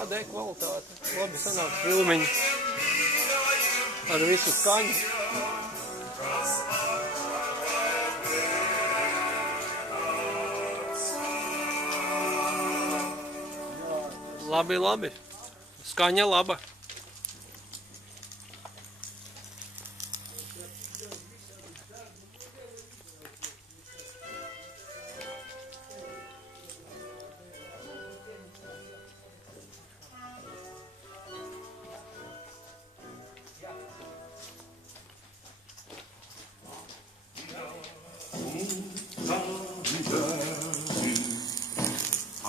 HD kvalitāte. Labi sanāk filmiņi ar visu skaņu. Labi, labi. Skaņa laba.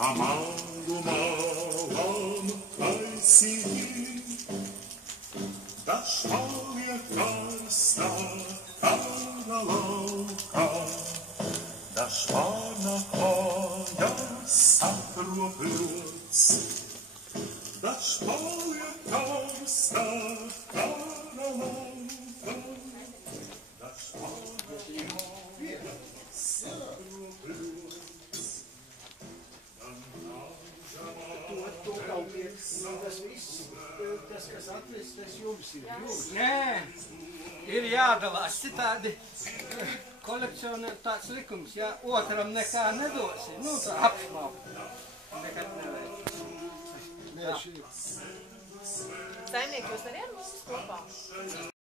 Amando malam najsilniej, ta szwalia kasta kanaloka, ta szwana koja saproplec, ta szwalia kasta kanaloka, ta szwana koja saproplec. To kaupiet, tas viss, tas, kas atvests, tas jums ir. Nē, ir jādalās citādi. Kolekcionē tāds likums, ja otram nekā nedosi, nu tā apšmaukt. Nekad nevajag. Nē, šī. Saimnieki, jūs arī ar mums kopā?